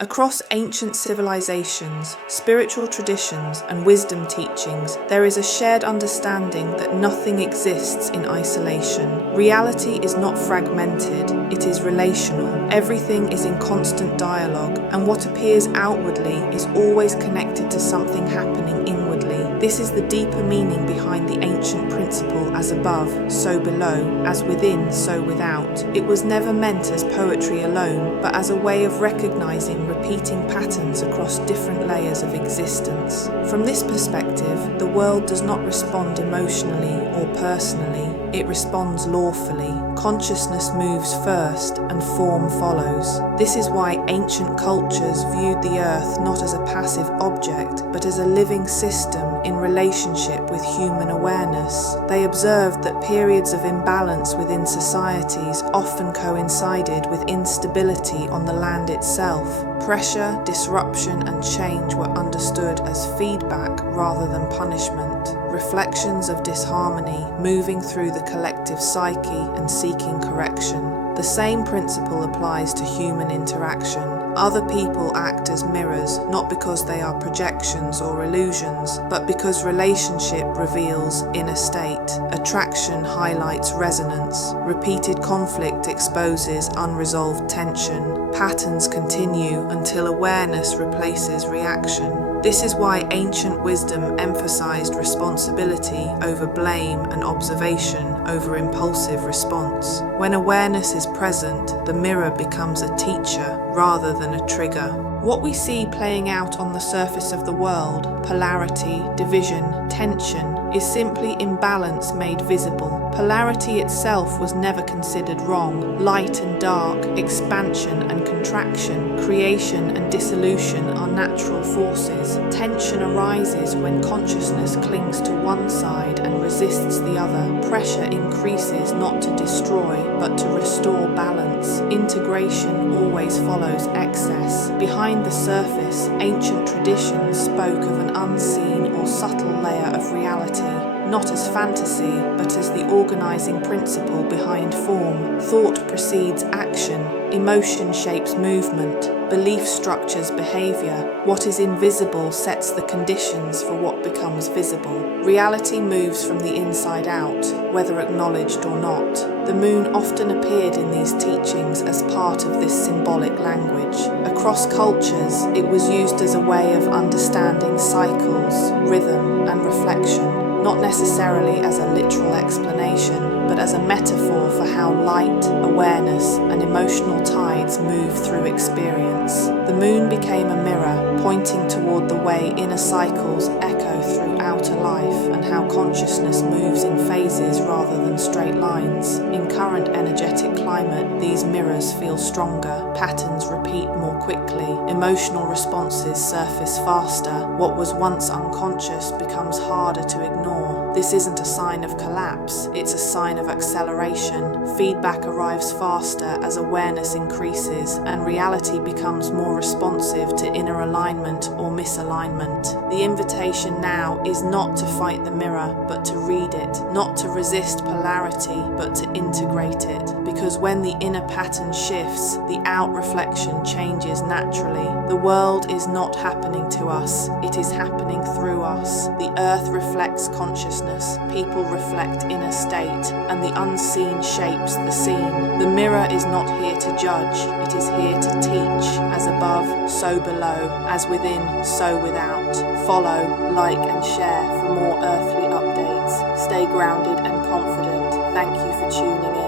Across ancient civilizations, spiritual traditions, and wisdom teachings, there is a shared understanding that nothing exists in isolation. Reality is not fragmented, it is relational. Everything is in constant dialogue, and what appears outwardly is always connected to something happening inwardly. This is the deeper meaning behind the ancient principle as above, so below, as within, so without. It was never meant as poetry alone, but as a way of recognizing repeating patterns across different layers of existence. From this perspective, the world does not respond emotionally or personally, it responds lawfully. Consciousness moves first and form follows. This is why ancient cultures viewed the earth not as a passive object, but as a living system in relationship with human awareness. They observed that periods of imbalance within societies often coincided with instability on the land itself. Pressure, disruption, and change were understood as feedback rather than punishment, reflections of disharmony moving through the collective psyche and seeking correction. The same principle applies to human interaction. Other people act as mirrors, not because they are projections or illusions, but because relationship reveals inner state. Attraction highlights resonance. Repeated conflict exposes unresolved tension. Patterns continue until awareness replaces reaction. This is why ancient wisdom emphasized responsibility over blame and observation over impulsive response. When awareness is present, the mirror becomes a teacher rather than a trigger. What we see playing out on the surface of the world, polarity, division, tension, is simply imbalance made visible. Polarity itself was never considered wrong. Light and dark, expansion and contraction, creation and dissolution are natural forces. Tension arises when consciousness clings to one side and resists the other. Pressure increases not to destroy, but to restore balance. Integration always follows excess. Behind the surface, ancient traditions spoke of an unseen or subtle layer of reality, not as fantasy, but as the organizing principle behind form. Thought precedes action, emotion shapes movement, belief structures behavior. What is invisible sets the conditions for what becomes visible. Reality moves from the inside out, whether acknowledged or not. The moon often appeared in these teachings as part of this symbolic language. Across cultures, it was used as a way of understanding cycles, rhythm, and reflection, not necessarily as a literal explanation, but as a metaphor for how light, awareness, and emotional tides move through experience. The moon became a mirror, pointing toward the way inner cycles echo through outer life and how consciousness moves in phases rather than straight lines. In current energetic climate, these mirrors feel stronger, patterns repeat more quickly, emotional responses surface faster. What was once unconscious becomes harder to ignore. This isn't a sign of collapse, it's a sign of acceleration. Feedback arrives faster as awareness increases, and reality becomes more responsive to inner alignment or misalignment. The invitation now is not to fight the mirror, but to read it, not to resist polarity, but to integrate it. Because when the inner pattern shifts, the out reflection changes naturally. The world is not happening to us, it is happening through us. The earth reflects consciousness, people reflect inner state, and the unseen shapes the seen. The mirror is not here to judge, it is here to teach. As above, so below, as within, so without. Follow, like, and share for more earthly updates. Stay grounded and confident. Thank you for tuning in.